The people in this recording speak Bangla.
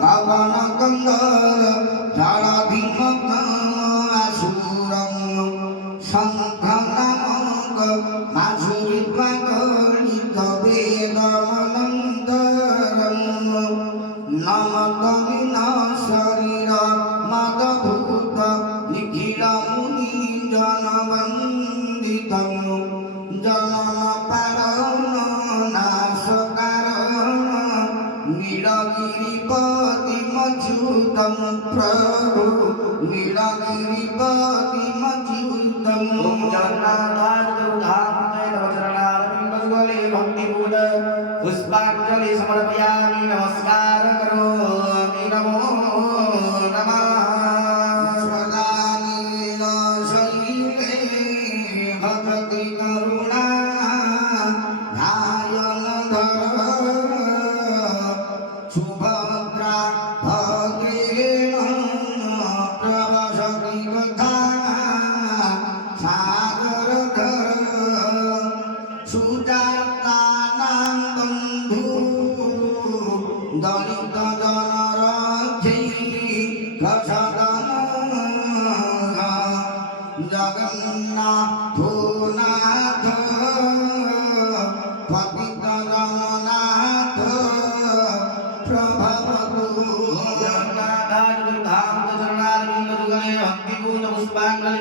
পাবন গঙ্গর জড়ভীম আসুরং শঙ্খ নামক মাঝুরি গণিত বেদমনন্দরং নমতমিন শরীর মদভূত নিখিল মুনি জনবন্দিতং জনন পালন নাশকারণ নীলগিরিপতি মচ্যুতং প্রভু নীলগিরিপতি মচ্যুতং पुष्पांजलि समर्पयामि नमस्कार करोमि नमो नमः सदानील शैले भगति करुणा ध्यान धर सुभद्रा भद्रेण प्रवसति कथा सागर धर सुजाता দলিত জনরক্ষী রসদন জগন্নাথ নাথ পতিত জগন্নাথ প্রভবতু জগন্নাথ ধাম চরণারবিন্দ যুগলে ভক্তিপূর্ণ পুষ্পাঞ্জলি